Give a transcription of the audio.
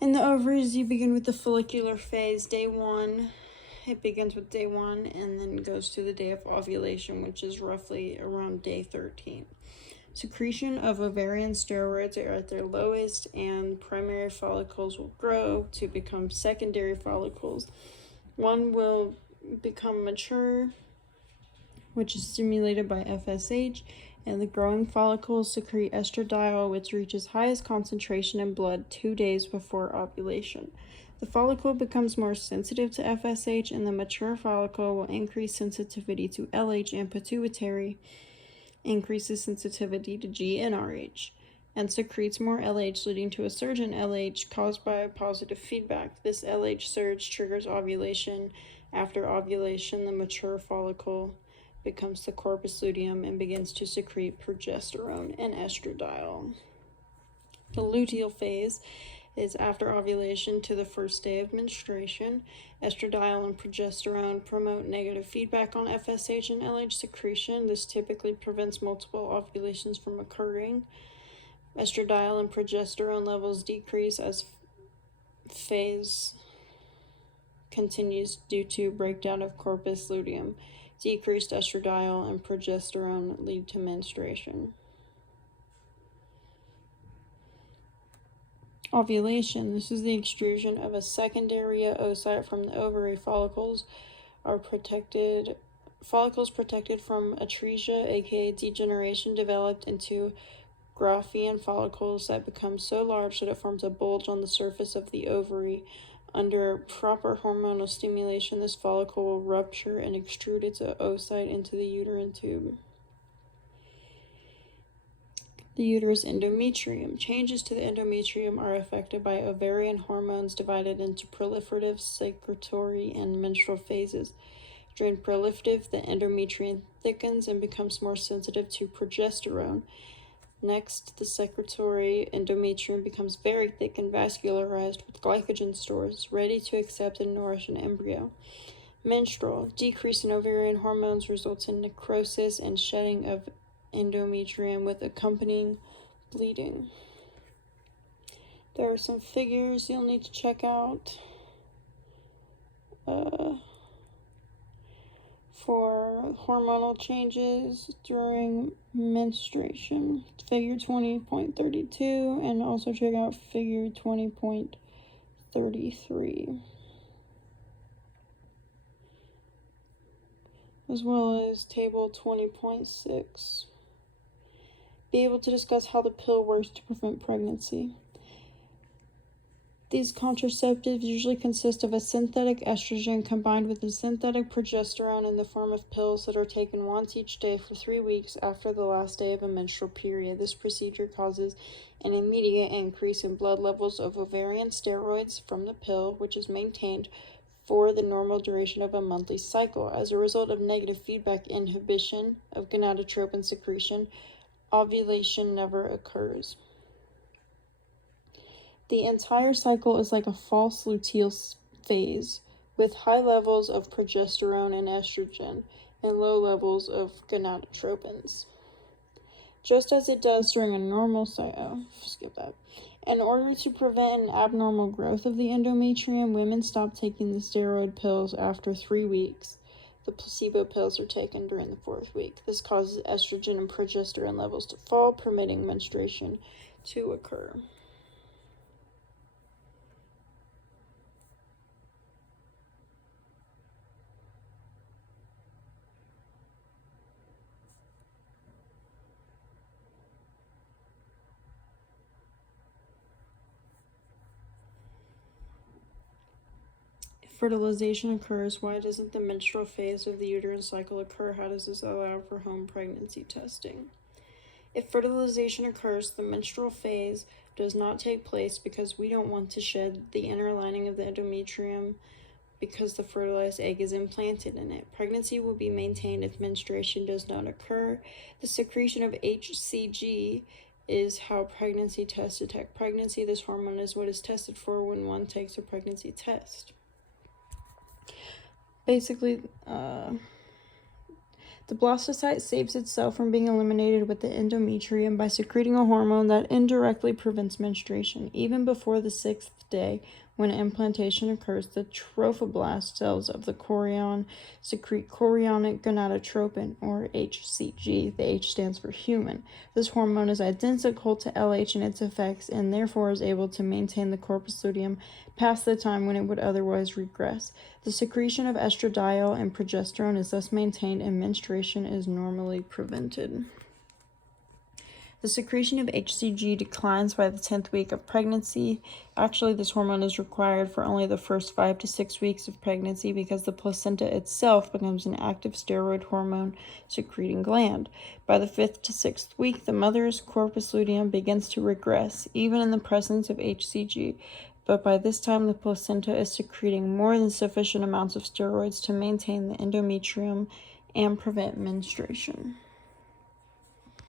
In the ovaries, you begin with the follicular phase, day 1. It begins with day 1 and then goes to the day of ovulation, which is roughly around day 13. Secretion of ovarian steroids are at their lowest, and primary follicles will grow to become secondary follicles. One will become mature, which is stimulated by FSH, and the growing follicles secrete estradiol, which reaches highest concentration in blood 2 days before ovulation. The follicle becomes more sensitive to FSH, and the mature follicle will increase sensitivity to LH, and pituitary increases sensitivity to GnRH and secretes more LH, leading to a surge in LH caused by a positive feedback. This LH surge triggers ovulation. After ovulation, the mature follicle becomes the corpus luteum and begins to secrete progesterone and estradiol. The luteal phase is after ovulation to the first day of menstruation. Estradiol and progesterone promote negative feedback on FSH and LH secretion. This typically prevents multiple ovulations from occurring. Estradiol and progesterone levels decrease as phase continues due to breakdown of corpus luteum. Decreased estradiol and progesterone lead to menstruation. Ovulation. This is the extrusion of a secondary oocyte from the ovary. Follicles protected from atresia, aka degeneration, developed into Graafian follicles that become so large that it forms a bulge on the surface of the ovary. Under proper hormonal stimulation, this follicle will rupture and extrude its oocyte into the uterine tube. The uterus endometrium. Changes to the endometrium are affected by ovarian hormones divided into proliferative, secretory, and menstrual phases. During proliferative, the endometrium thickens and becomes more sensitive to progesterone. Next, the secretory endometrium becomes very thick and vascularized with glycogen stores, ready to accept and nourish an embryo. Menstrual. Decrease in ovarian hormones results in necrosis and shedding of endometrium with accompanying bleeding. There are some figures you'll need to check out for hormonal changes during menstruation. Figure 20.32, and also check out figure 20.33, as well as table 20.6. Be able to discuss how the pill works to prevent pregnancy. These contraceptives usually consist of a synthetic estrogen combined with a synthetic progesterone in the form of pills that are taken once each day for 3 weeks after the last day of a menstrual period. This procedure causes an immediate increase in blood levels of ovarian steroids from the pill, which is maintained for the normal duration of a monthly cycle. As a result of negative feedback inhibition of gonadotropin secretion, ovulation never occurs. The entire cycle is like a false luteal phase, with high levels of progesterone and estrogen and low levels of gonadotropins, just as it does during a normal cycle. Skip that. In order to prevent an abnormal growth of the endometrium, women stop taking the steroid pills after 3 weeks. The placebo pills are taken during the 4th week. This causes estrogen and progesterone levels to fall, permitting menstruation to occur. Fertilization occurs. Why doesn't the menstrual phase of the uterine cycle occur? How does this allow for home pregnancy testing? If fertilization occurs, the menstrual phase does not take place because we don't want to shed the inner lining of the endometrium because the fertilized egg is implanted in it. Pregnancy will be maintained if menstruation does not occur. The secretion of HCG is how pregnancy tests detect pregnancy. This hormone is what is tested for when one takes a pregnancy test. Basically, The blastocyte saves itself from being eliminated with the endometrium by secreting a hormone that indirectly prevents menstruation. Even before the 6th day, when implantation occurs, the trophoblast cells of the chorion secrete chorionic gonadotropin, or HCG. The H stands for human. This hormone is identical to LH in its effects and therefore is able to maintain the corpus luteum past the time when it would otherwise regress. The secretion of estradiol and progesterone is thus maintained and menstruation is normally prevented. The secretion of HCG declines by the 10th week of pregnancy. Actually, this hormone is required for only the first 5 to 6 weeks of pregnancy because the placenta itself becomes an active steroid hormone secreting gland. By the 5th to 6th week, the mother's corpus luteum begins to regress, even in the presence of HCG. But by this time, the placenta is secreting more than sufficient amounts of steroids to maintain the endometrium and prevent menstruation.